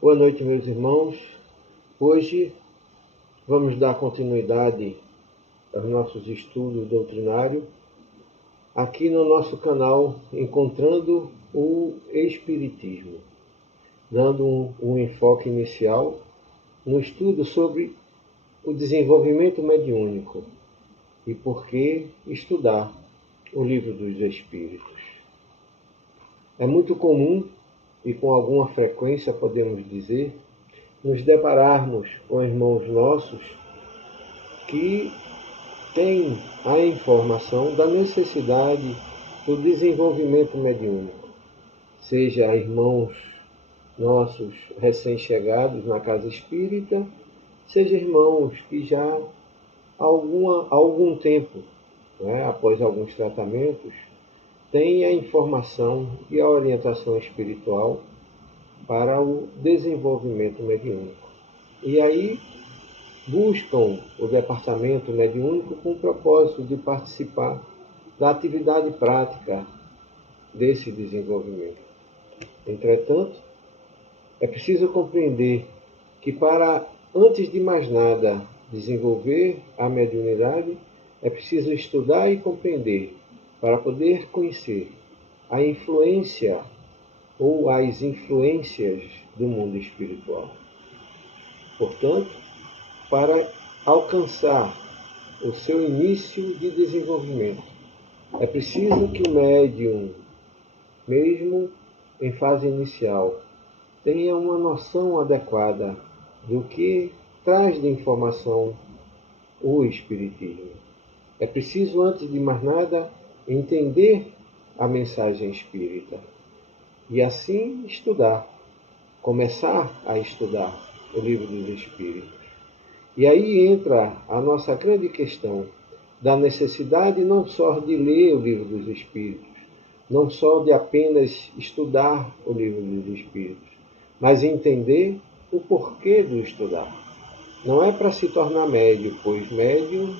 Boa noite, meus irmãos. Hoje vamos dar continuidade aos nossos estudos doutrinários aqui no nosso canal Encontrando o Espiritismo, dando um enfoque inicial no estudo sobre o desenvolvimento mediúnico e por que estudar o Livro dos Espíritos. É muito comum e com alguma frequência, podemos dizer, nos depararmos com irmãos nossos que têm a informação da necessidade do desenvolvimento mediúnico, seja irmãos nossos recém-chegados na casa espírita, seja irmãos que já há algum tempo, após alguns tratamentos, têm a informação e a orientação espiritual para o desenvolvimento mediúnico. E aí buscam o departamento mediúnico com o propósito de participar da atividade prática desse desenvolvimento. Entretanto, é preciso compreender que para, antes de mais nada, desenvolver a mediunidade, é preciso estudar e compreender para poder conhecer a influência ou as influências do mundo espiritual. Portanto, para alcançar o seu início de desenvolvimento, é preciso que o médium, mesmo em fase inicial, tenha uma noção adequada do que traz de informação o Espiritismo. É preciso, antes de mais nada, entender a mensagem espírita e assim estudar, começar a estudar o Livro dos Espíritos. E aí entra a nossa grande questão da necessidade não só de ler o Livro dos Espíritos, não só de apenas estudar o Livro dos Espíritos, mas entender o porquê do estudar. Não é para se tornar médium, pois médium,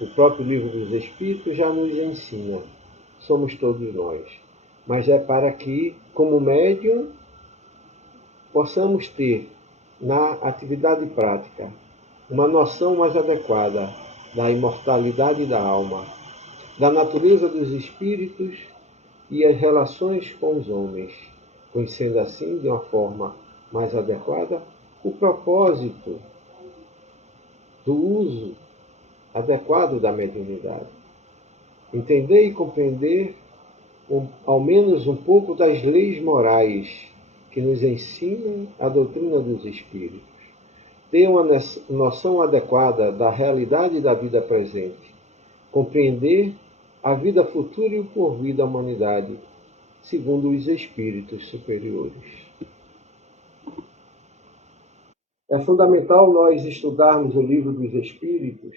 o próprio Livro dos Espíritos já nos ensina, somos todos nós. Mas é para que, como médium, possamos ter, na atividade prática, uma noção mais adequada da imortalidade da alma, da natureza dos espíritos e as relações com os homens, conhecendo assim, de uma forma mais adequada, o propósito do uso adequado da mediunidade. Entender e compreender ao menos um pouco das leis morais que nos ensinam a doutrina dos espíritos. Ter uma noção adequada da realidade da vida presente, compreender a vida futura e o porvir da humanidade, segundo os espíritos superiores. É fundamental nós estudarmos o Livro dos Espíritos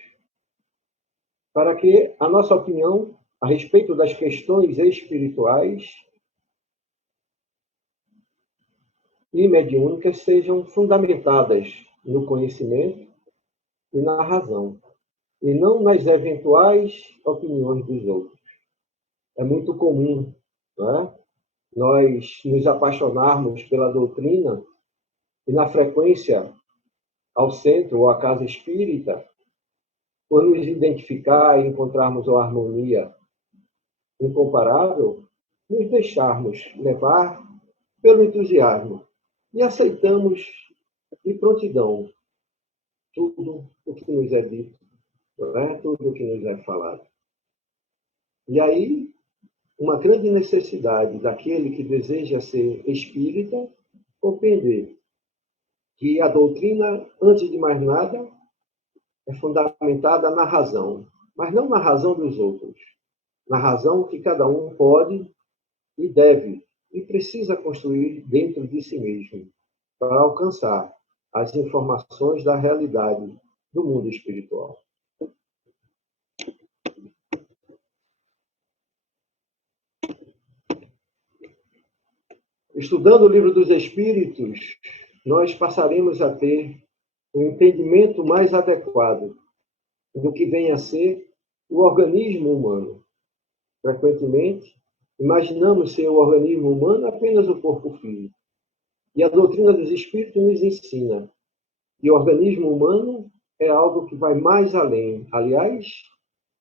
para que a nossa opinião a respeito das questões espirituais e mediúnicas sejam fundamentadas no conhecimento e na razão, e não nas eventuais opiniões dos outros. É muito comum, não é? Nós nos apaixonarmos pela doutrina e, na frequência ao centro ou à casa espírita, por nos identificar e encontrarmos uma harmonia incomparável, nos deixarmos levar pelo entusiasmo e aceitamos de prontidão tudo o que nos é dito, não é? Tudo o que nos é falado. E aí, uma grande necessidade daquele que deseja ser espírita compreender que a doutrina, antes de mais nada, é fundamentada na razão, mas não na razão dos outros, na razão que cada um pode e deve e precisa construir dentro de si mesmo para alcançar as informações da realidade do mundo espiritual. Estudando o Livro dos Espíritos, nós passaremos a ter um entendimento mais adequado do que vem a ser o organismo humano. Frequentemente, imaginamos ser o organismo humano apenas o corpo físico. E a doutrina dos espíritos nos ensina que o organismo humano é algo que vai mais além. Aliás,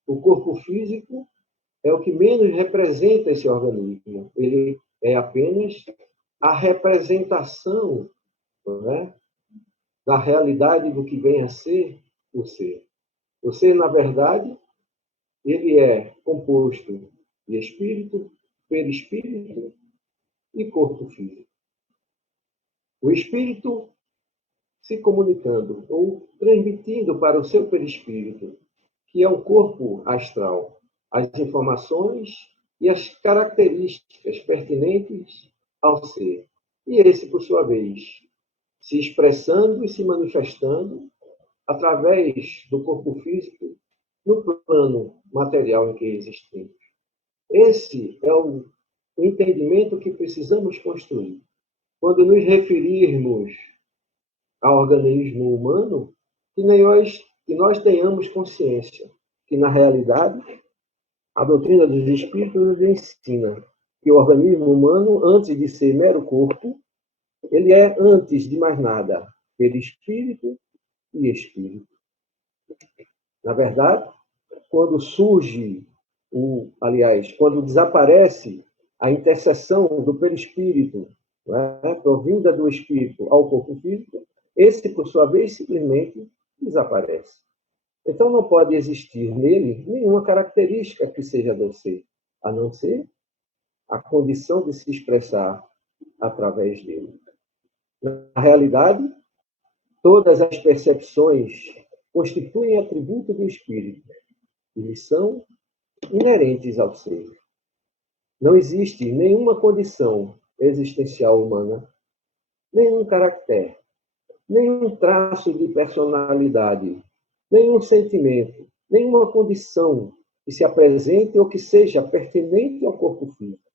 o corpo físico é o que menos representa esse organismo. Ele é apenas a representação, né, da realidade do que vem a ser o ser. O ser, na verdade, ele é composto de espírito, perispírito e corpo físico. O espírito se comunicando ou transmitindo para o seu perispírito, que é o corpo astral, as informações e as características pertinentes ao ser. E esse, por sua vez, se expressando e se manifestando através do corpo físico no plano material em que existimos. Esse é o entendimento que precisamos construir. Quando nos referirmos ao organismo humano, que nós tenhamos consciência que, na realidade, a doutrina dos espíritos nos ensina que o organismo humano, antes de ser mero corpo, ele é, antes de mais nada, perispírito e espírito. Na verdade, quando surge, quando desaparece a interseção do perispírito, né, provinda do espírito ao corpo físico, esse, por sua vez, simplesmente desaparece. Então, não pode existir nele nenhuma característica que seja do ser, a não ser a condição de se expressar através dele. Na realidade, todas as percepções constituem atributo do espírito e são inerentes ao ser. Não existe nenhuma condição existencial humana, nenhum caractere, nenhum traço de personalidade, nenhum sentimento, nenhuma condição que se apresente ou que seja pertinente ao corpo físico.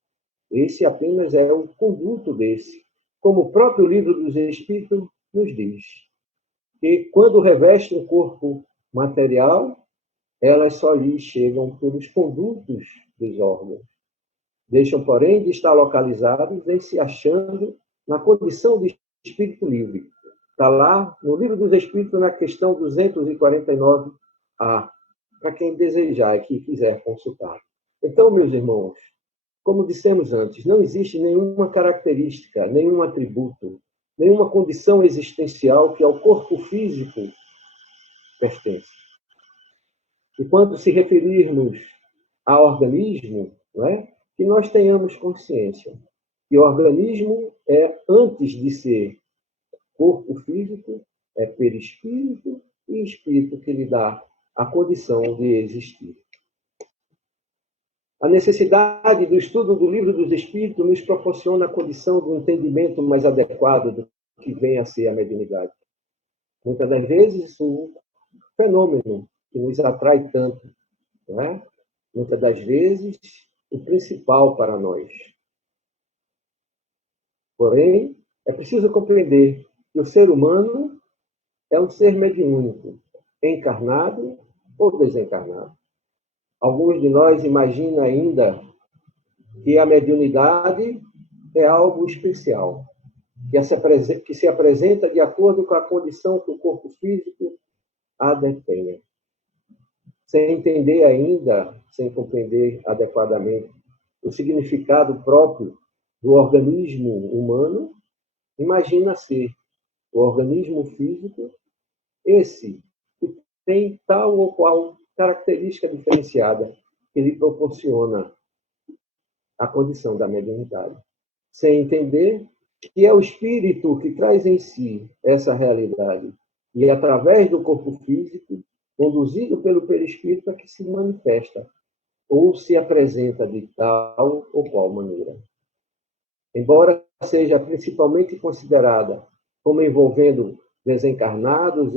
Esse apenas é o conduto desse, como o próprio livro dos Espíritos nos diz, que quando reveste um corpo material, elas só lhe chegam pelos condutos dos órgãos. Deixam, porém, de estar localizados em se achando na condição de espírito livre. Está lá no Livro dos Espíritos, na questão 249A, para quem desejar e que quiser consultar. Então, meus irmãos, como dissemos antes, não existe nenhuma característica, nenhum atributo, nenhuma condição existencial que ao corpo físico pertence. E quando se referirmos a organismo, não é? Que nós tenhamos consciência que o organismo é, antes de ser corpo físico, é perispírito e espírito que lhe dá a condição de existir. A necessidade do estudo do Livro dos Espíritos nos proporciona a condição do entendimento mais adequado do que vem a ser a mediunidade. Muitas das vezes, o fenômeno que nos atrai tanto, não é? Muitas das vezes, o principal para nós. Porém, é preciso compreender que o ser humano é um ser mediúnico, encarnado ou desencarnado. Alguns de nós imaginam ainda que a mediunidade é algo especial, que se apresenta de acordo com a condição que o corpo físico a detém. Sem entender ainda, sem compreender adequadamente o significado próprio do organismo humano, imagina ser o organismo físico esse que tem tal ou qual característica diferenciada que lhe proporciona a condição da mediunidade. Sem entender que é o espírito que traz em si essa realidade e, através do corpo físico, conduzido pelo perispírito, é que se manifesta ou se apresenta de tal ou qual maneira. Embora seja principalmente considerada como envolvendo desencarnados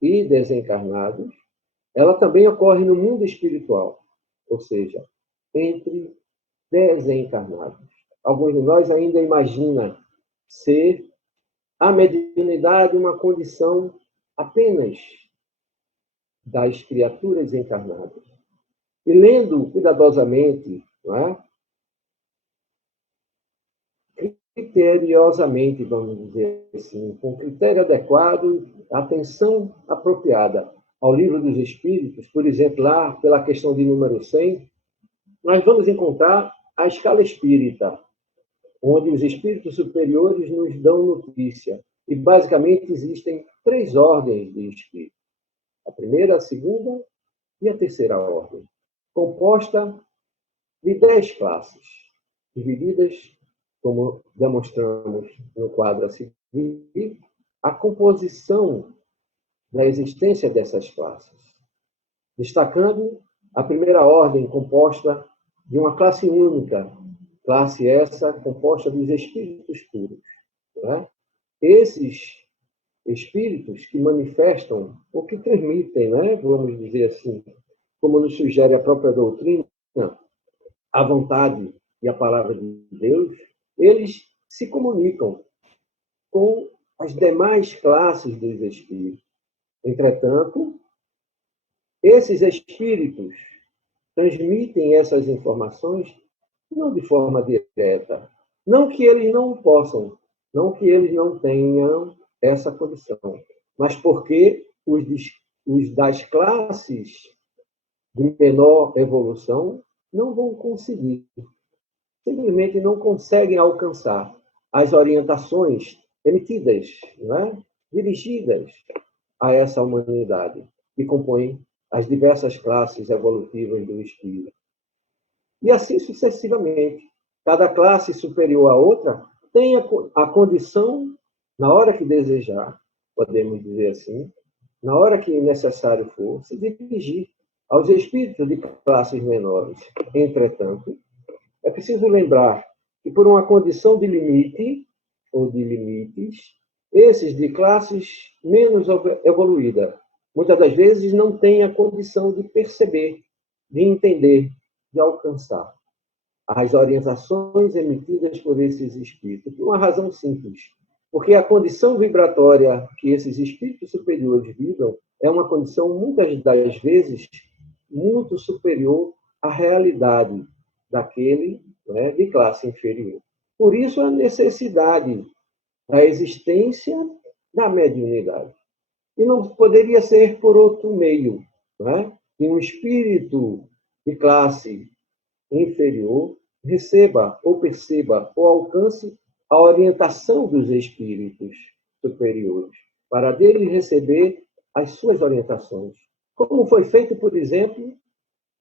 e desencarnados, ela também ocorre no mundo espiritual, ou seja, entre desencarnados. Alguns de nós ainda imaginam ser a mediunidade uma condição apenas das criaturas encarnadas. E lendo cuidadosamente, não é? criteriosamente, vamos dizer assim, com critério adequado, atenção apropriada ao Livro dos Espíritos, por exemplo, lá pela questão de número 100, nós vamos encontrar a escala espírita, onde os espíritos superiores nos dão notícia. E, basicamente, existem 3 ordens de espírito. A primeira, a segunda e a terceira ordem, composta de 10 classes, divididas, como demonstramos no quadro a seguir, a composição da existência dessas classes, destacando a primeira ordem composta de uma classe única, classe essa composta dos espíritos puros. Não é? Esses espíritos que manifestam, ou que transmitem, né, vamos dizer assim, como nos sugere a própria doutrina, a vontade e a palavra de Deus, eles se comunicam com as demais classes dos espíritos. Entretanto, esses espíritos transmitem essas informações não de forma direta. Não que eles não possam, não que eles não tenham essa condição, mas porque os das classes de menor evolução não vão conseguir, simplesmente não conseguem alcançar as orientações emitidas, não é? Dirigidas a essa humanidade, que compõe as diversas classes evolutivas do espírito. E assim sucessivamente. Cada classe superior à outra tem a condição, na hora que desejar, podemos dizer assim, na hora que necessário for, se dirigir aos espíritos de classes menores. Entretanto, é preciso lembrar que, por uma condição de limite, ou de limites, esses de classes menos evoluídas, muitas das vezes não têm a condição de perceber, de entender, de alcançar as orientações emitidas por esses espíritos, por uma razão simples. Porque a condição vibratória que esses espíritos superiores vibram é uma condição, muitas das vezes, muito superior à realidade daquele, né, de classe inferior. Por isso, a necessidade da existência da mediunidade. E não poderia ser por outro meio, né? Que um espírito de classe inferior receba ou perceba ou alcance a orientação dos espíritos superiores, para deles receber as suas orientações. Como foi feito, por exemplo,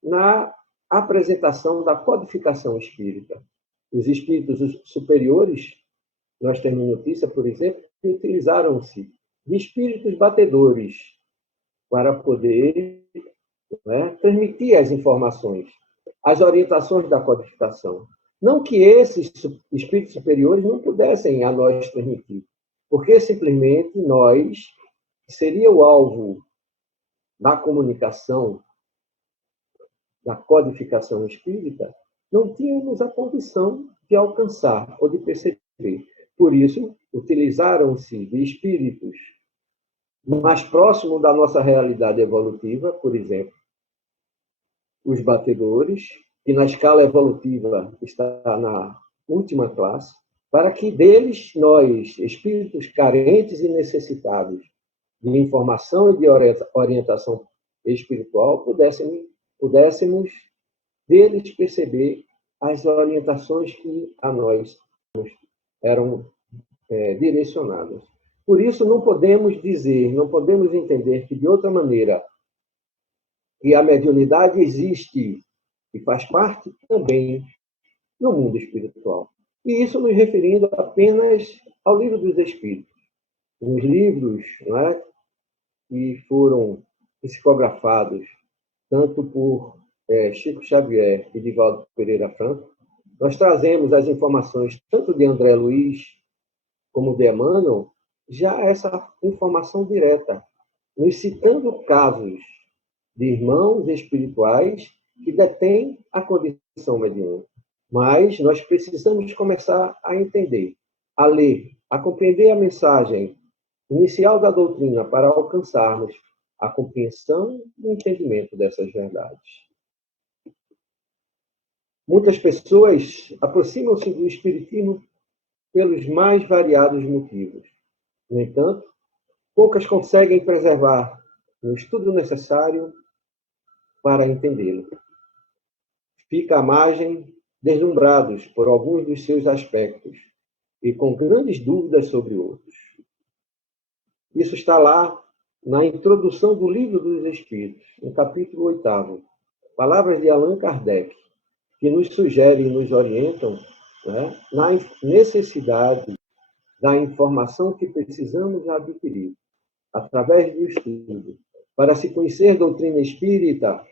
na apresentação da codificação espírita. Os espíritos superiores, nós temos notícia, por exemplo, que utilizaram-se de espíritos batedores para poder, né, transmitir as informações, as orientações da codificação. Não que esses espíritos superiores não pudessem a nós transmitir, porque simplesmente nós, que seria o alvo da comunicação, da codificação espírita, não tínhamos a condição de alcançar ou de perceber. Por isso, utilizaram-se de espíritos mais próximos da nossa realidade evolutiva, por exemplo, os batedores, que na escala evolutiva está na última classe, para que deles, nós, espíritos carentes e necessitados de informação e de orientação espiritual, pudéssemos deles perceber as orientações que a nós eram direcionadas. Por isso, não podemos dizer, não podemos entender que, de outra maneira, que a mediunidade existe e faz parte também no mundo espiritual. E isso nos referindo apenas ao Livro dos Espíritos. Nos livros, não é, que foram psicografados tanto por Chico Xavier e Divaldo Pereira Franco, nós trazemos as informações tanto de André Luiz como de Emmanuel, já essa informação direta, nos citando casos de irmãos espirituais que detêm a condição mediúnica. Mas nós precisamos começar a entender, a ler, a compreender a mensagem inicial da doutrina para alcançarmos a compreensão e o entendimento dessas verdades. Muitas pessoas aproximam-se do espiritismo pelos mais variados motivos. No entanto, poucas conseguem preservar o estudo necessário para entendê-lo. Fica à margem, deslumbrados por alguns dos seus aspectos e com grandes dúvidas sobre outros. Isso está lá na introdução do Livro dos Espíritos, no capítulo 8º, palavras de Allan Kardec, que nos sugerem e nos orientam, né, na necessidade da informação que precisamos adquirir através do estudo. Para se conhecer a doutrina espírita,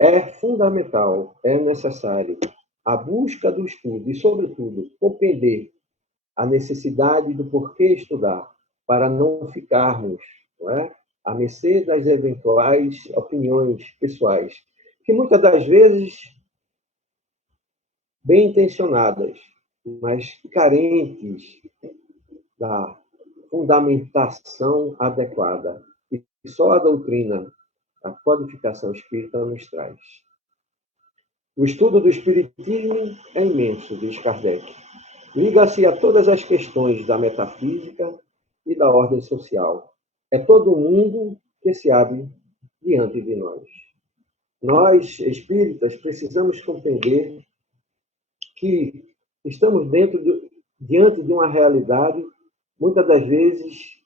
é fundamental, é necessário a busca do estudo e, sobretudo, compreender a necessidade do porquê estudar, para não ficarmos, não é, à mercê das eventuais opiniões pessoais, que muitas das vezes bem intencionadas, mas carentes da fundamentação adequada. E só a doutrina, a codificação espírita nos traz. O estudo do Espiritismo é imenso, diz Kardec. Liga-se a todas as questões da metafísica e da ordem social. É todo o mundo que se abre diante de nós. Nós, espíritas, precisamos compreender que estamos diante de uma realidade, muitas das vezes,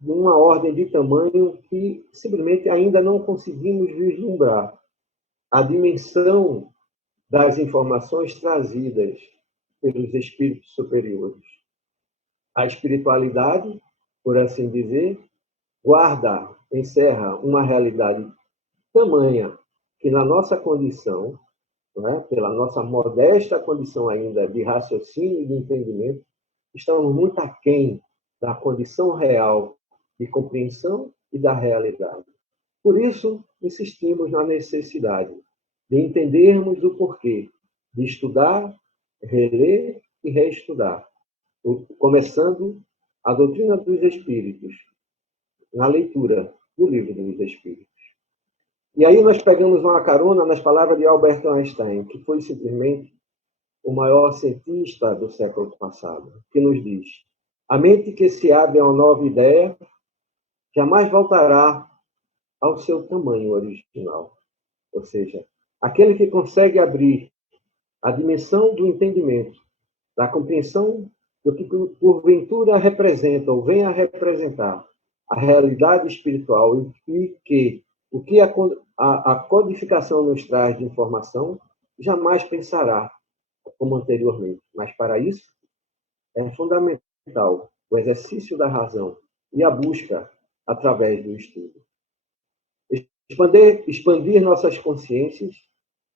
de uma ordem de tamanho que simplesmente ainda não conseguimos vislumbrar a dimensão das informações trazidas pelos espíritos superiores. A espiritualidade, por assim dizer, encerra uma realidade tamanha que na nossa condição, não é, pela nossa modesta condição ainda de raciocínio e de entendimento, estamos muito aquém da condição real de compreensão e da realidade. Por isso, insistimos na necessidade de entendermos o porquê de estudar, reler e reestudar, começando a doutrina dos Espíritos, na leitura do Livro dos Espíritos. E aí nós pegamos uma carona nas palavras de Albert Einstein, que foi simplesmente o maior cientista do século passado, que nos diz: a mente que se abre a uma nova ideia jamais voltará ao seu tamanho original. Ou seja, aquele que consegue abrir a dimensão do entendimento, da compreensão do que porventura representa ou vem a representar a realidade espiritual e que o que a codificação nos traz de informação, jamais pensará como anteriormente. Mas para isso é fundamental o exercício da razão e a busca através do estudo. Expandir nossas consciências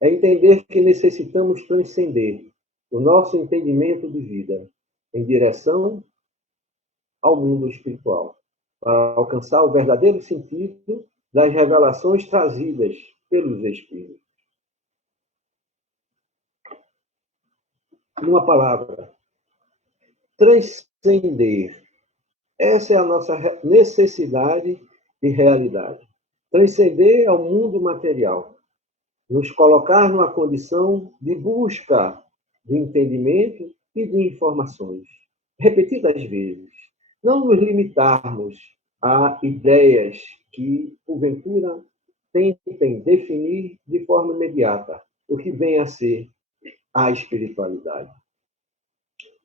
é entender que necessitamos transcender o nosso entendimento de vida em direção ao mundo espiritual, para alcançar o verdadeiro sentido das revelações trazidas pelos Espíritos. Numa palavra, transcender. Essa é a nossa necessidade de realidade. Transcender ao mundo material. Nos colocar numa condição de busca de entendimento e de informações, repetidas vezes. Não nos limitarmos a ideias que, porventura, tentem definir de forma imediata o que vem a ser a espiritualidade.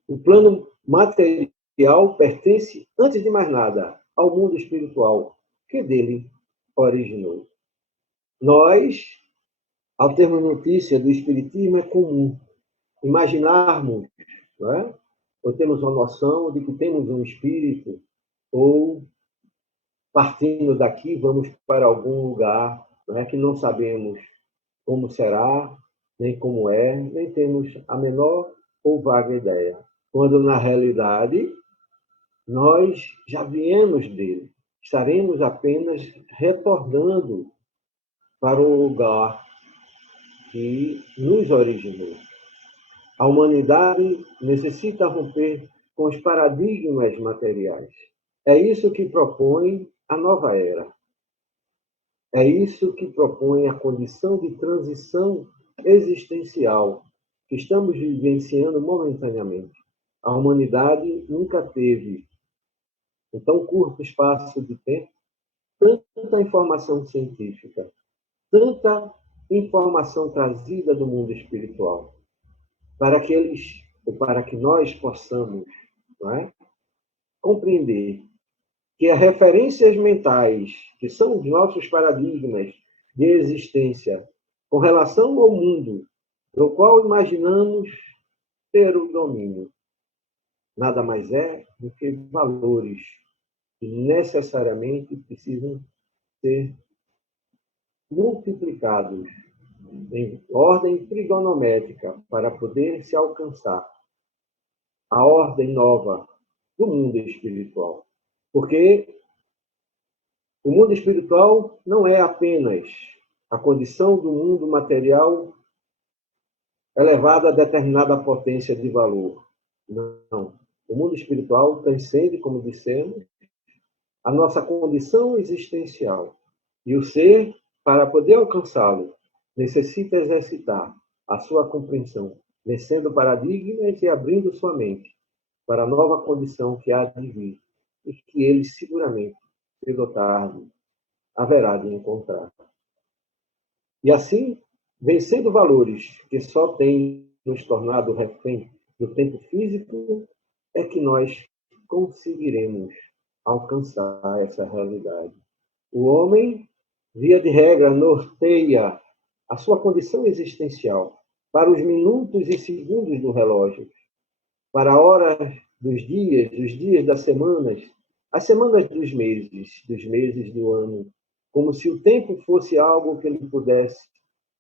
O plano material pertence, antes de mais nada, ao mundo espiritual, que dele originou. Nós, ao termos notícia do Espiritismo, é comum imaginarmos, não é? Ou temos uma noção de que temos um espírito, ou partindo daqui vamos para algum lugar, não é? Que não sabemos como será, nem como é, nem temos a menor ou vaga ideia. Quando, na realidade, nós já viemos dele. Estaremos apenas retornando para o lugar que nos originou. A humanidade necessita romper com os paradigmas materiais. É isso que propõe a nova era. É isso que propõe a condição de transição existencial que estamos vivenciando momentaneamente. A humanidade nunca teve, em tão curto espaço de tempo, tanta informação científica, tanta informação trazida do mundo espiritual, para que eles, ou para que nós possamos, não é, compreender que as referências mentais, que são os nossos paradigmas de existência, com relação ao mundo, do qual imaginamos ter o domínio, nada mais é do que valores que necessariamente precisam ser multiplicados em ordem trigonométrica para poder se alcançar a ordem nova do mundo espiritual. Porque o mundo espiritual não é apenas a condição do mundo material elevada a determinada potência de valor. Não. O mundo espiritual transcende, como dissemos, a nossa condição existencial. E o ser, para poder alcançá-lo, necessita exercitar a sua compreensão, vencendo paradigmas e abrindo sua mente para a nova condição que há de vir e que ele seguramente, cedo ou tarde, haverá de encontrar. E assim, vencendo valores que só têm nos tornado refém do tempo físico, é que nós conseguiremos alcançar essa realidade. O homem, via de regra, norteia a sua condição existencial para os minutos e segundos do relógio, para a hora dos dias, os dias das semanas, as semanas dos meses do ano, como se o tempo fosse algo que ele pudesse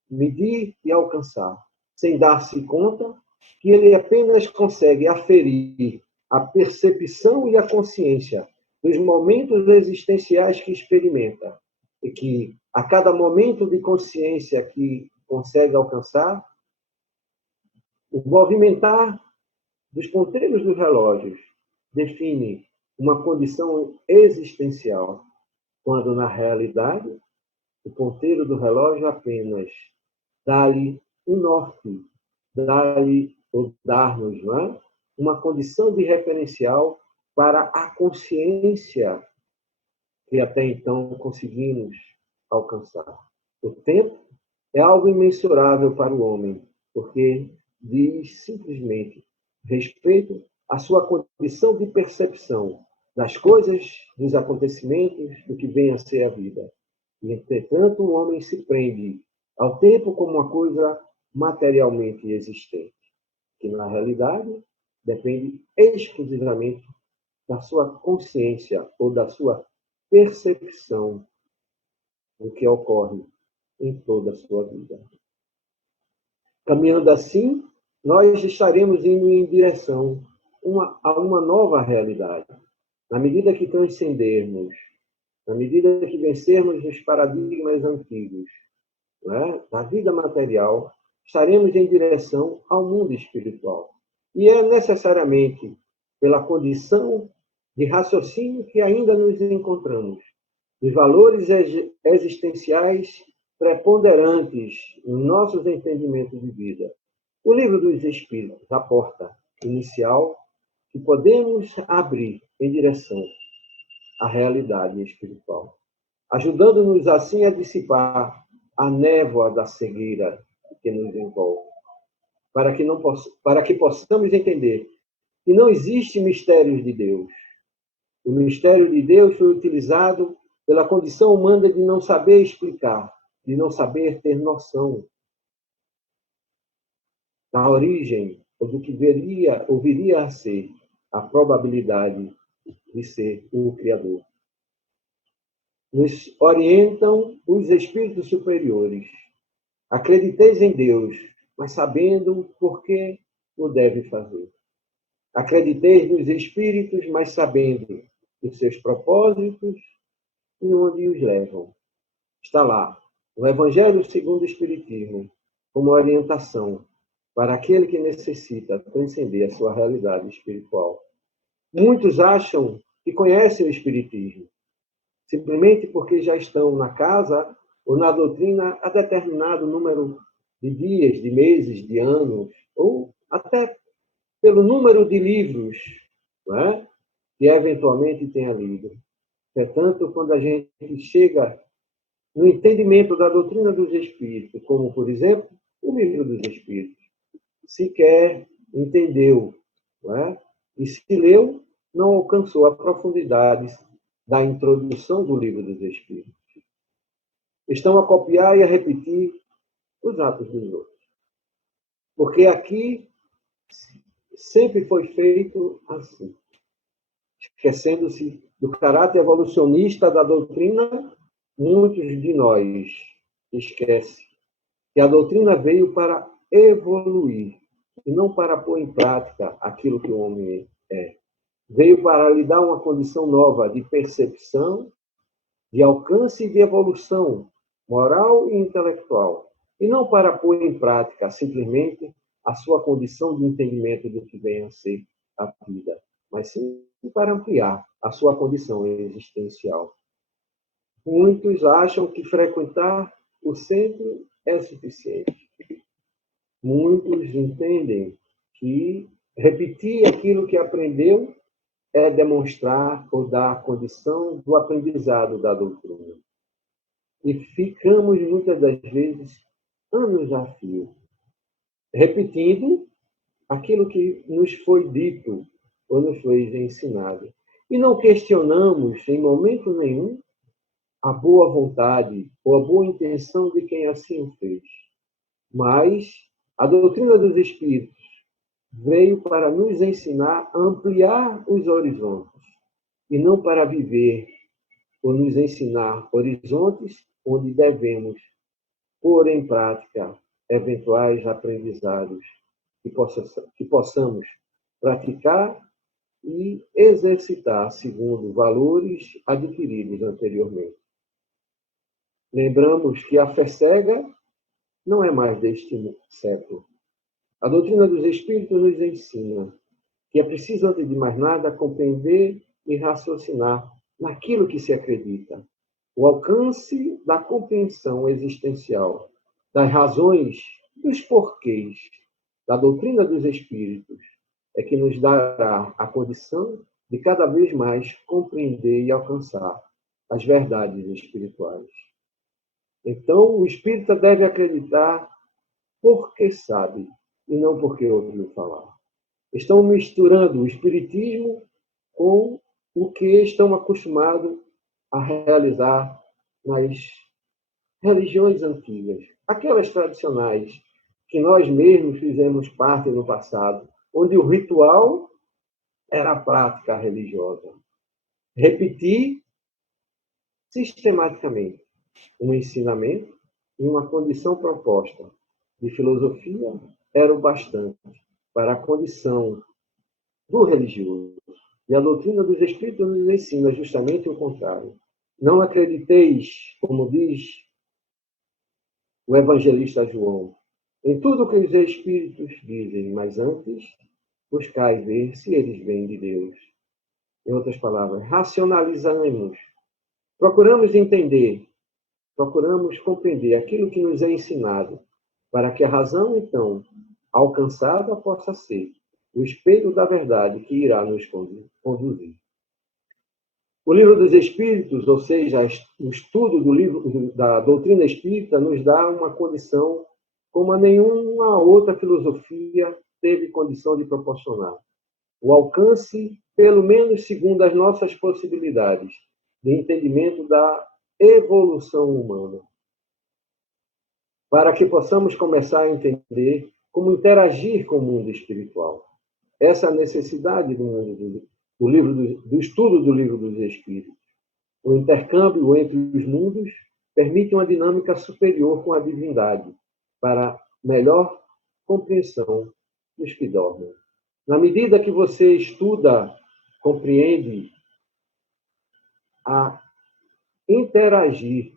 medir e alcançar, sem dar-se conta que ele apenas consegue aferir a percepção e a consciência dos momentos existenciais que experimenta, e que, a cada momento de consciência que consegue alcançar, o movimentar dos ponteiros dos relógios define uma condição existencial, quando, na realidade, o ponteiro do relógio apenas dá-lhe um norte, dá-lhe ou dar-nos, não é? Uma condição de referencial para a consciência que até então conseguimos alcançar. O tempo é algo imensurável para o homem, porque diz simplesmente respeito à sua condição de percepção das coisas, dos acontecimentos, do que vem a ser a vida. E, entretanto, o homem se prende ao tempo como uma coisa materialmente existente, que, na realidade, depende exclusivamente da sua consciência ou da sua percepção do que ocorre em toda a sua vida. Caminhando assim, nós estaremos indo em direção a uma nova realidade. Na medida que transcendermos, na medida que vencermos os paradigmas antigos, né, da vida material, estaremos em direção ao mundo espiritual. E é necessariamente pela condição de raciocínio que ainda nos encontramos, dos valores existenciais preponderantes nos nossos entendimentos de vida. O Livro dos Espíritos, a porta inicial que podemos abrir em direção à realidade espiritual, ajudando-nos assim a dissipar a névoa da cegueira que nos envolve, para que possamos entender que não existe mistérios de Deus. O mistério de Deus foi utilizado pela condição humana de não saber explicar, de não saber ter noção da origem ou do que viria a ser a probabilidade de ser o Criador. Nos orientam os espíritos superiores. Acrediteis em Deus, mas sabendo por que o deve fazer. Acrediteis nos espíritos, mas sabendo os seus propósitos e onde os levam. Está lá, o Evangelho segundo o Espiritismo, como orientação para aquele que necessita transcender a sua realidade espiritual. Muitos acham que conhecem o Espiritismo, simplesmente porque já estão na casa ou na doutrina há determinado número de dias, de meses, de anos, ou até pelo número de livros, não é? Que eventualmente tenha lido. Portanto, quando a gente chega no entendimento da doutrina dos Espíritos, como, por exemplo, o livro dos Espíritos, sequer entendeu, não é? E se leu, não alcançou a profundidade da introdução do livro dos Espíritos. Estão a copiar e a repetir os atos dos outros. Porque aqui sempre foi feito assim, esquecendo-se do caráter evolucionista da doutrina. Muitos de nós esquecem que a doutrina veio para evoluir e não para pôr em prática aquilo que o homem é. Veio para lhe dar uma condição nova de percepção, de alcance e de evolução moral e intelectual, e não para pôr em prática simplesmente a sua condição de entendimento do que vem a ser a vida, mas sim para ampliar a sua condição existencial. Muitos acham que frequentar o centro é suficiente. Muitos entendem que repetir aquilo que aprendeu é demonstrar ou dar a condição do aprendizado da doutrina. E ficamos, muitas das vezes, anos a fio, repetindo aquilo que nos foi dito ou nos foi ensinado. E não questionamos, em momento nenhum, a boa vontade ou a boa intenção de quem assim o fez. Mas a doutrina dos Espíritos veio para nos ensinar a ampliar os horizontes e não para viver ou nos ensinar horizontes onde devemos pôr em prática eventuais aprendizados que possamos praticar e exercitar segundo valores adquiridos anteriormente. Lembramos que a fé cega não é mais deste século. A doutrina dos Espíritos nos ensina que é preciso, antes de mais nada, compreender e raciocinar naquilo que se acredita. O alcance da compreensão existencial, das razões, dos porquês da doutrina dos Espíritos é que nos dará a condição de cada vez mais compreender e alcançar as verdades espirituais. Então, o espírita deve acreditar porque sabe e não porque ouviu falar. Estão misturando o espiritismo com o que estão acostumados a realizar nas religiões antigas, aquelas tradicionais que nós mesmos fizemos parte no passado, onde o ritual era a prática religiosa. Repetir sistematicamente um ensinamento e uma condição proposta de filosofia era o bastante para a condição do religioso. E a doutrina dos Espíritos nos ensina justamente o contrário. Não acrediteis, como diz o evangelista João, em tudo o que os Espíritos dizem, mas antes buscai ver se eles vêm de Deus. Em outras palavras, racionalizamos, procuramos entender, procuramos compreender aquilo que nos é ensinado, para que a razão, então, alcançada possa ser o espelho da verdade que irá nos conduzir. O livro dos Espíritos, ou seja, o estudo do livro da doutrina espírita, nos dá uma condição como a nenhuma outra filosofia teve condição de proporcionar. O alcance, pelo menos segundo as nossas possibilidades, de entendimento da evolução humana, para que possamos começar a entender como interagir com o mundo espiritual. Essa é a necessidade do estudo do livro dos Espíritos. O intercâmbio entre os mundos permite uma dinâmica superior com a divindade, para melhor compreensão dos que dormem. Na medida que você estuda, compreende a interagir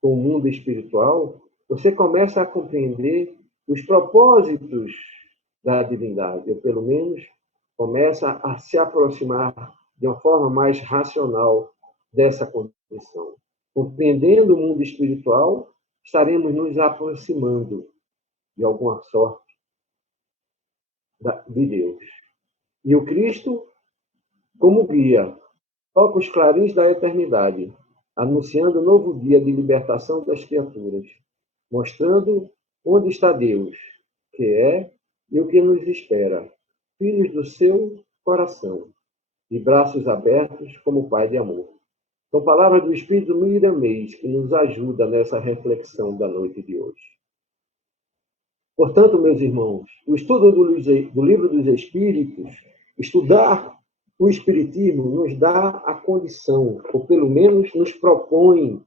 com o mundo espiritual, você começa a compreender os propósitos da divindade, ou pelo menos começa a se aproximar de uma forma mais racional dessa condição. Compreendendo o mundo espiritual, estaremos nos aproximando, de alguma sorte, de Deus. E o Cristo, como guia, toca os clarins da eternidade, anunciando o novo dia de libertação das criaturas, mostrando onde está Deus, que é e o que nos espera, filhos do seu coração, de braços abertos como Pai de amor. São palavras do Espírito Miramês que nos ajuda nessa reflexão da noite de hoje. Portanto, meus irmãos, o estudo do Livro dos Espíritos, estudar o Espiritismo nos dá a condição, ou pelo menos nos propõe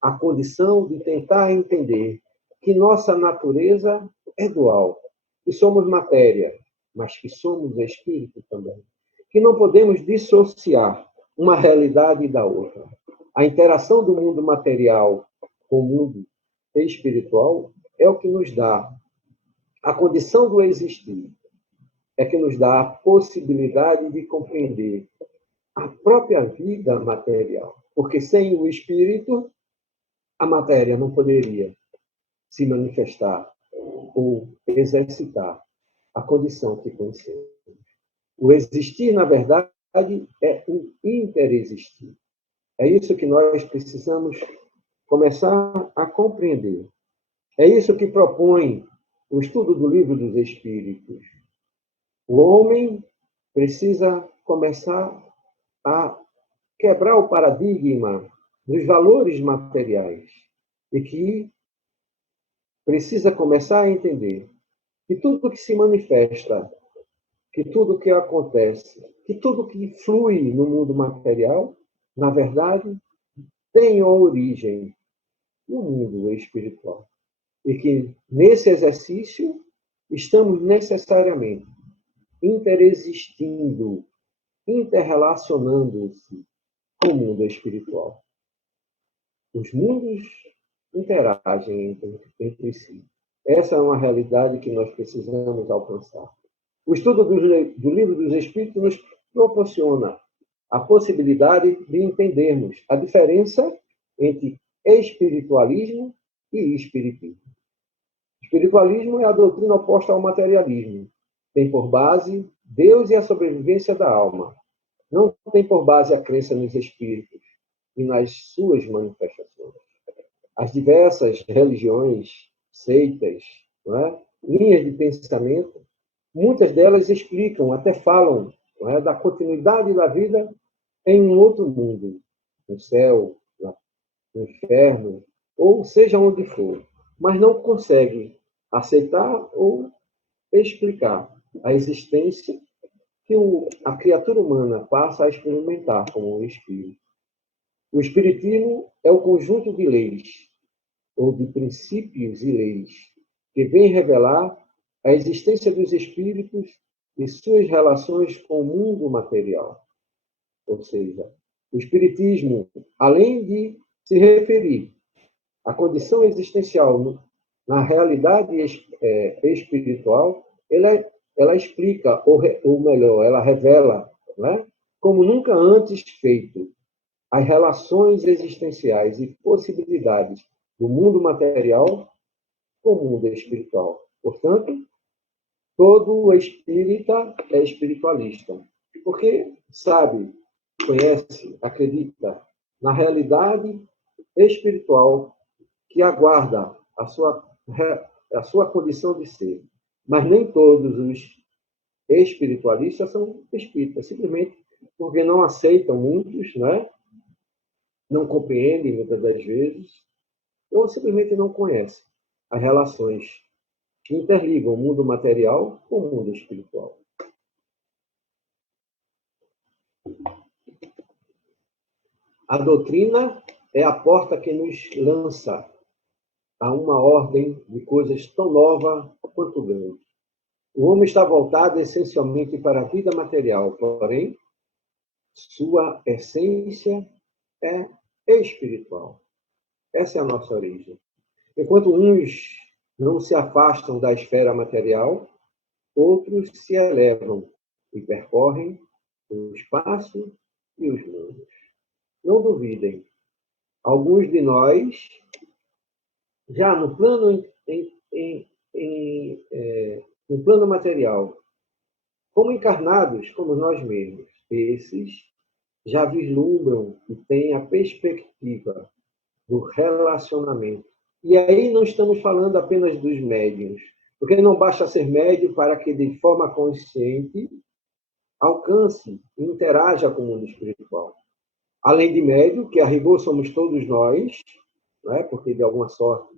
a condição de tentar entender que nossa natureza é dual, que somos matéria, mas que somos espírito também, que não podemos dissociar uma realidade da outra. A interação do mundo material com o mundo espiritual é o que nos dá a condição do existir, é que nos dá a possibilidade de compreender a própria vida material. Porque sem o espírito, a matéria não poderia se manifestar ou exercitar a condição que conhecemos. O existir, na verdade, é um interexistir. É isso que nós precisamos começar a compreender. É isso que propõe o estudo do Livro dos Espíritos. O homem precisa começar a quebrar o paradigma dos valores materiais e que precisa começar a entender que tudo que se manifesta, que tudo que acontece, que tudo que flui no mundo material, na verdade, tem origem no mundo espiritual. E que, nesse exercício, estamos necessariamente interexistindo, interrelacionando-se com o mundo espiritual. Os mundos interagem entre si. Essa é uma realidade que nós precisamos alcançar. O estudo do Livro dos Espíritos nos proporciona a possibilidade de entendermos a diferença entre espiritualismo e espiritismo. Espiritualismo é a doutrina oposta ao materialismo. Tem por base Deus e a sobrevivência da alma. Não tem por base a crença nos espíritos e nas suas manifestações. As diversas religiões, seitas, não é? Linhas de pensamento, muitas delas explicam, até falam, não é? Da continuidade da vida em um outro mundo, no céu, no inferno, ou seja onde for, mas não conseguem aceitar ou explicar a existência que a criatura humana passa a experimentar como um espírito. O espiritismo é o conjunto de leis, ou de princípios e leis, que vem revelar a existência dos espíritos e suas relações com o mundo material. Ou seja, o espiritismo, além de se referir à condição existencial na realidade espiritual, ela explica, ou melhor, ela revela, né, como nunca antes feito, as relações existenciais e possibilidades do mundo material com o mundo espiritual. Portanto, todo espírita é espiritualista, porque sabe, conhece, acredita na realidade espiritual que aguarda a sua condição de ser. Mas nem todos os espiritualistas são espíritas, simplesmente porque não aceitam muitos, né? Não compreendem muitas das vezes, ou simplesmente não conhecem as relações que interligam o mundo material com o mundo espiritual. A doutrina é a porta que nos lança a uma ordem de coisas tão nova quanto grande. O homem está voltado essencialmente para a vida material, porém, sua essência é espiritual. Essa é a nossa origem. Enquanto uns não se afastam da esfera material, outros se elevam e percorrem o espaço e os mundos. Não duvidem, alguns de nós, já no plano, no plano material, como encarnados, como nós mesmos. Esses já vislumbram e têm a perspectiva do relacionamento. E aí não estamos falando apenas dos médiuns, porque não basta ser médium para que, de forma consciente, alcance e interaja com o mundo espiritual. Além de médium, que a rigor somos todos nós, não é? Porque de alguma sorte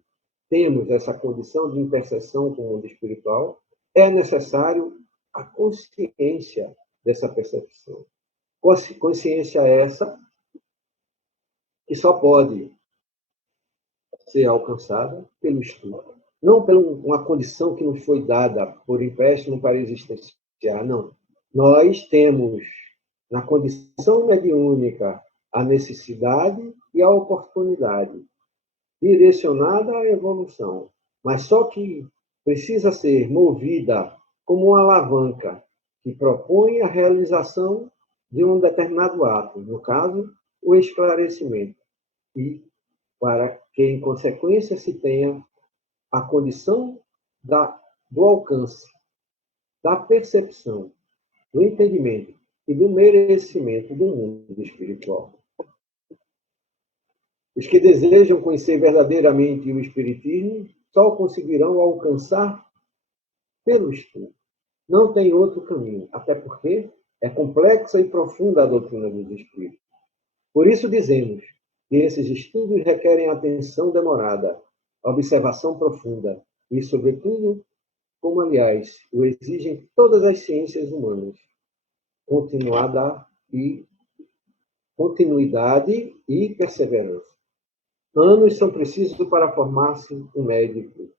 temos essa condição de interseção com o mundo espiritual, é necessário a consciência dessa percepção. Consciência essa que só pode ser alcançada pelo estudo, não por uma condição que nos foi dada por empréstimo para existenciar, não. Nós temos, na condição mediúnica, a necessidade e a oportunidade direcionada à evolução, mas só que precisa ser movida como uma alavanca que propõe a realização de um determinado ato, no caso, o esclarecimento, e para que, em consequência, se tenha a condição do alcance, da percepção, do entendimento e do merecimento do mundo espiritual. Os que desejam conhecer verdadeiramente o Espiritismo só conseguirão alcançar pelo estudo. Não tem outro caminho, até porque é complexa e profunda a doutrina dos Espíritos. Por isso dizemos que esses estudos requerem atenção demorada, observação profunda e, sobretudo, como, aliás, o exigem todas as ciências humanas, continuidade e perseverança. Anos são precisos para formar-se um médico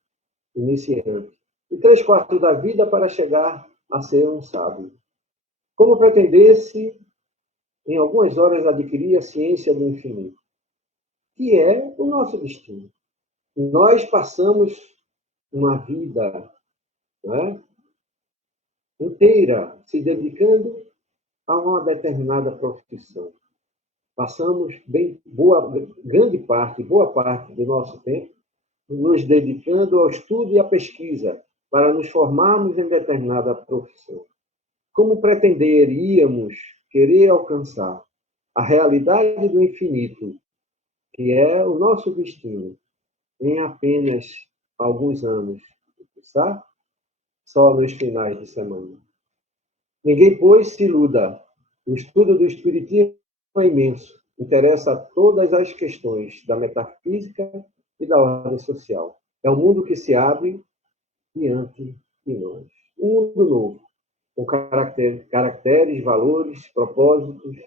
iniciante, e 3/4 da vida para chegar a ser um sábio. Como pretender-se, em algumas horas, adquirir a ciência do infinito, que é o nosso destino. Nós passamos uma vida, né, inteira se dedicando a uma determinada profissão. Passamos boa parte do nosso tempo nos dedicando ao estudo e à pesquisa para nos formarmos em determinada profissão. Como pretenderíamos querer alcançar a realidade do infinito, que é o nosso destino, em apenas alguns anos, sabe? Só nos finais de semana? Ninguém, pois, se iluda. O estudo do Espiritismo é imenso, interessa a todas as questões da metafísica e da ordem social. É um mundo que se abre diante de nós. Um mundo novo, com caracteres, valores, propósitos,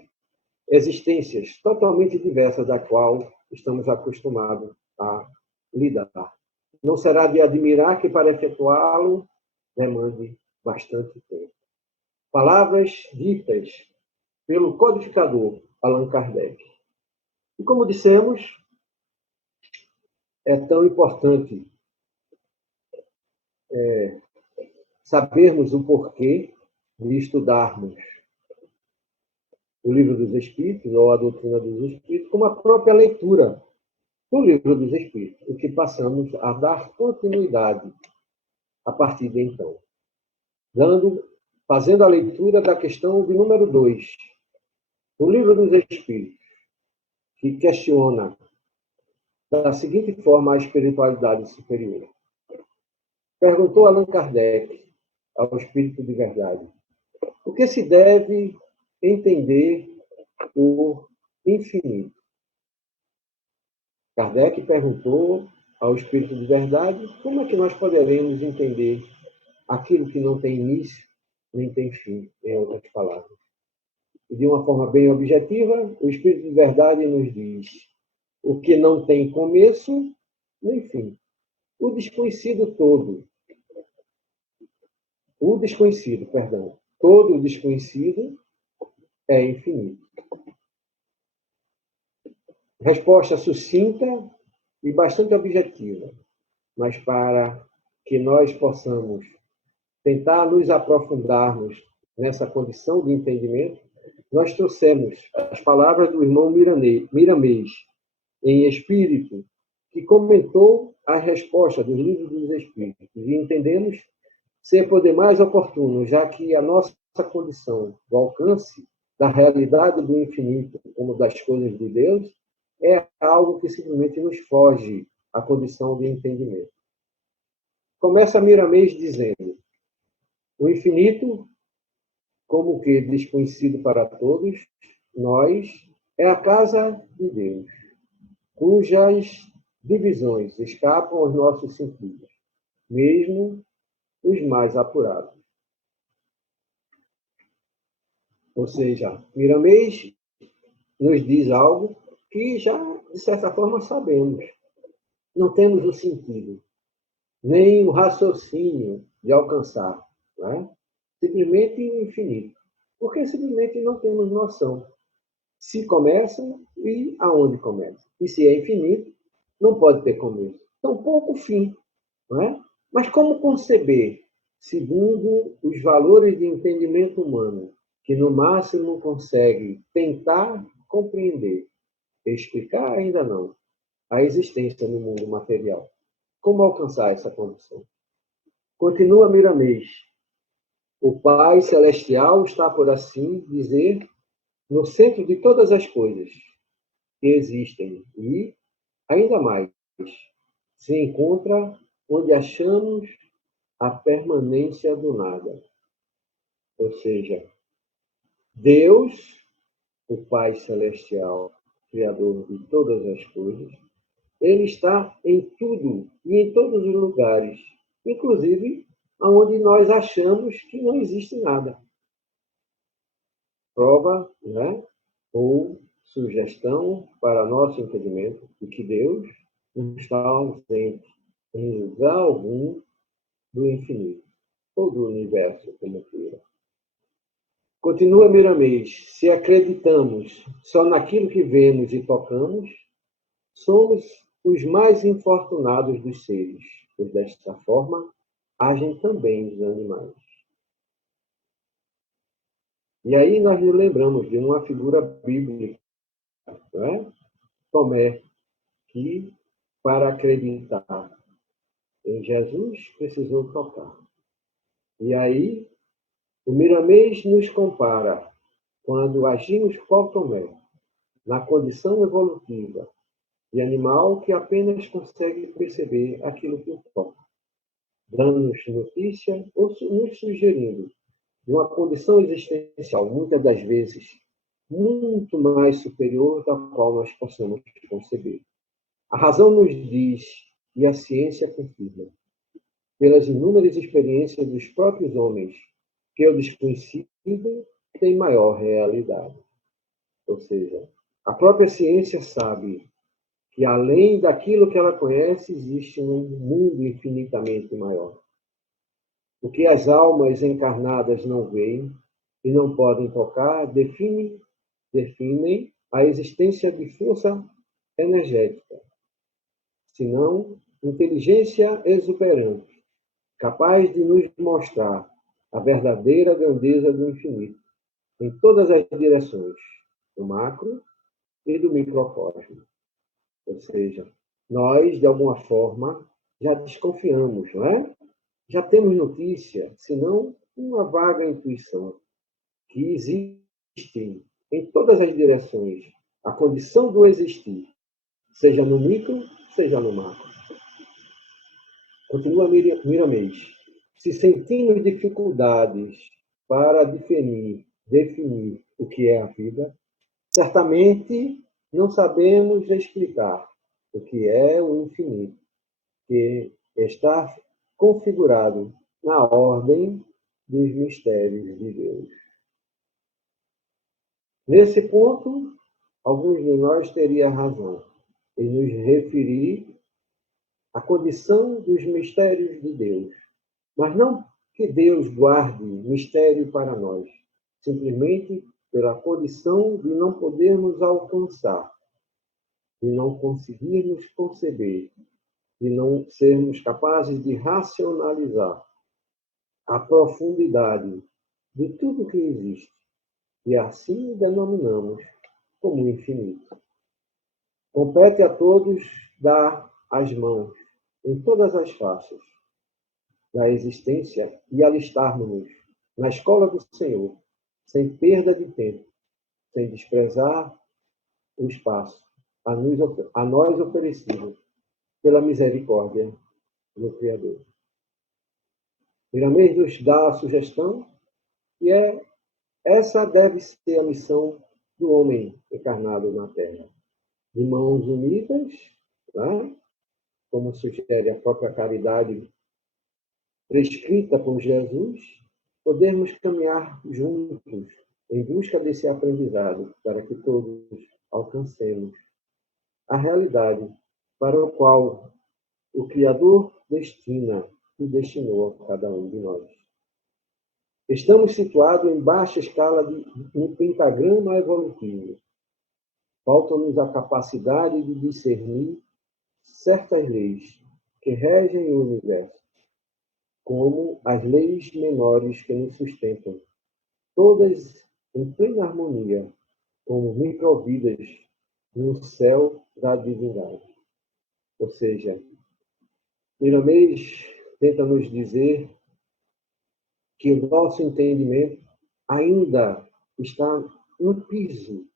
existências totalmente diversas da qual estamos acostumados a lidar. Não será de admirar que, para efetuá-lo, demande bastante tempo. Palavras ditas pelo codificador Allan Kardec. E como dissemos, é tão importante sabermos o porquê de estudarmos o Livro dos Espíritos, ou a doutrina dos Espíritos, como a própria leitura do Livro dos Espíritos, o que passamos a dar continuidade a partir de então. Fazendo a leitura da questão de número 2, do Livro dos Espíritos, que questiona da seguinte forma a espiritualidade superior. Perguntou Allan Kardec ao Espírito de Verdade: o que se deve entender por infinito? Kardec perguntou ao Espírito de Verdade como é que nós poderemos entender aquilo que não tem início nem tem fim, em outras palavras. E de uma forma bem objetiva, o Espírito de Verdade nos diz: o que não tem começo nem fim. O desconhecido todo. Todo o desconhecido é infinito. Resposta sucinta e bastante objetiva, mas para que nós possamos tentar nos aprofundarmos nessa condição de entendimento, nós trouxemos as palavras do irmão Miramês, em espírito, que comentou a resposta dos livros dos Espíritos. E entendemos ser por demais oportuno, já que a nossa condição do alcance da realidade do infinito, como das coisas de Deus, é algo que simplesmente nos foge à condição de entendimento. Começa Miramês dizendo: o infinito, como que desconhecido para todos nós, é a casa de Deus, cujas divisões escapam aos nossos sentidos, mesmo os mais apurados. Ou seja, Miramês nos diz algo que já, de certa forma, sabemos. Não temos o sentido, nem o raciocínio de alcançar. Não é? Simplesmente o infinito. Porque simplesmente não temos noção se começa e aonde começa. E se é infinito, não pode ter começo. Tampouco fim. Não é? Mas como conceber, segundo os valores de entendimento humano, que no máximo consegue tentar compreender, explicar ainda não, a existência no mundo material? Como alcançar essa condição? Continua Miramês. O Pai Celestial está, por assim dizer, no centro de todas as coisas que existem e, ainda mais, se encontra onde achamos a permanência do nada. Ou seja, Deus, o Pai Celestial, Criador de todas as coisas, Ele está em tudo e em todos os lugares, inclusive onde nós achamos que não existe nada. Prova, né? Ou sugestão para nosso entendimento de que Deus não está ausente em lugar algum do infinito, ou do universo, como queira. Continua Miramês: se acreditamos só naquilo que vemos e tocamos, somos os mais infortunados dos seres, pois desta forma agem também os animais. E aí nós nos lembramos de uma figura bíblica, não é? Tomé, que para acreditar em Jesus precisou tocar. E aí o Miramês nos compara, quando agimos qual Tomé, na condição evolutiva de animal que apenas consegue perceber aquilo que o toca, dando-nos notícia ou nos sugerindo de uma condição existencial, muitas das vezes, muito mais superior da qual nós possamos conceber. A razão nos diz, e a ciência confirma, pelas inúmeras experiências dos próprios homens, que o desconhecido tem maior realidade. Ou seja, a própria ciência sabe que, além daquilo que ela conhece, existe um mundo infinitamente maior. O que as almas encarnadas não veem e não podem tocar definem a existência de força energética, senão inteligência exuberante, capaz de nos mostrar a verdadeira grandeza do infinito, em todas as direções, do macro e do microcosmo. Ou seja, nós, de alguma forma, já desconfiamos, não é? Já temos notícia, se não uma vaga intuição, que existe em todas as direções a condição do existir, seja no micro, seja no macro. Continua Miramês. Se sentimos dificuldades para definir o que é a vida, certamente não sabemos explicar o que é o infinito, que está configurado na ordem dos mistérios de Deus. Nesse ponto, alguns de nós teriam razão em nos referir à condição dos mistérios de Deus, mas não que Deus guarde mistério para nós, simplesmente pela condição de não podermos alcançar, de não conseguirmos conceber, de não sermos capazes de racionalizar a profundidade de tudo que existe, e assim denominamos como infinito. Compete a todos dar as mãos em todas as faces da existência e alistarmos-nos na escola do Senhor, sem perda de tempo, sem desprezar o espaço a nós oferecido pela misericórdia do Criador. Miramês nos dá a sugestão que essa deve ser a missão do homem encarnado na Terra. De mãos unidas, né? Como sugere a própria caridade prescrita por Jesus, podemos caminhar juntos em busca desse aprendizado para que todos alcancemos a realidade para a qual o Criador destina e destinou a cada um de nós. Estamos situados em baixa escala no pentagrama evolutivo. Falta-nos a capacidade de discernir certas leis que regem o universo, como as leis menores que nos sustentam, todas em plena harmonia, como microvidas no céu da divindade. Ou seja, Miramês tenta nos dizer que o nosso entendimento ainda está no piso,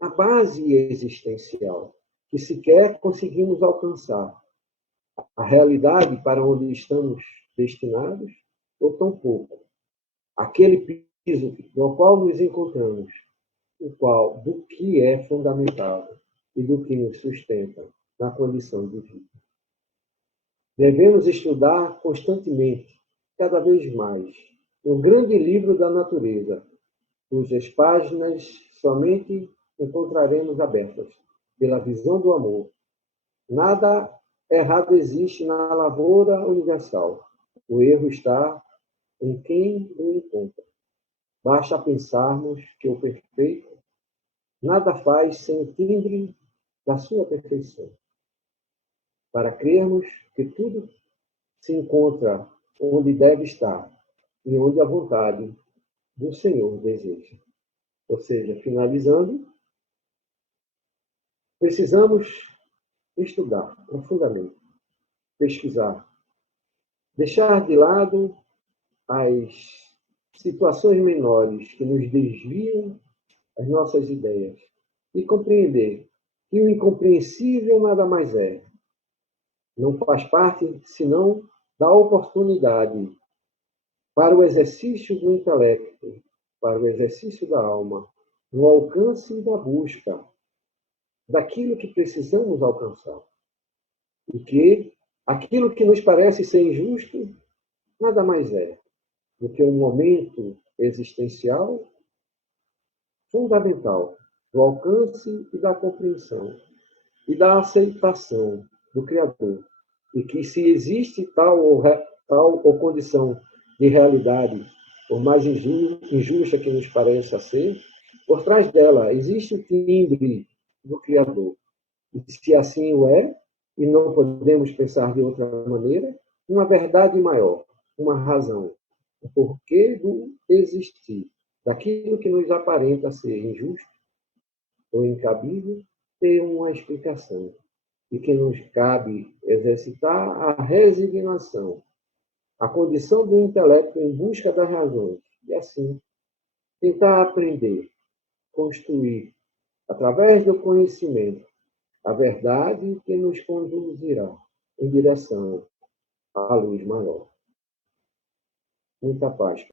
na base existencial, que sequer conseguimos alcançar a realidade para onde estamos destinados, ou tampouco aquele piso no qual nos encontramos, do que é fundamental e do que nos sustenta na condição de vida. Devemos estudar constantemente, cada vez mais, o grande livro da natureza, cujas páginas somente encontraremos abertas pela visão do amor. Nada errado existe na lavoura universal. O erro está em quem o encontra. Basta pensarmos que o perfeito nada faz sem o timbre da sua perfeição. Para crermos que tudo se encontra onde deve estar e onde a vontade do Senhor deseja. Ou seja, finalizando, precisamos estudar profundamente, pesquisar, deixar de lado as situações menores que nos desviam as nossas ideias e compreender que o incompreensível nada mais é. Não faz parte, senão, da oportunidade para o exercício do intelecto, para o exercício da alma, no alcance e na busca daquilo que precisamos alcançar. E que aquilo que nos parece ser injusto nada mais é do que um momento existencial fundamental do alcance e da compreensão e da aceitação do Criador. E que se existe tal ou condição de realidade, por mais injusta que nos pareça ser, por trás dela existe o timbre do Criador. E se assim o é, e não podemos pensar de outra maneira, uma verdade maior, uma razão, o porquê do existir, daquilo que nos aparenta ser injusto ou incabível, tem uma explicação. E que nos cabe exercitar a resignação, a condição do intelecto em busca das razões, e assim tentar aprender, construir, através do conhecimento, a verdade que nos conduzirá em direção à luz maior. Muita paz.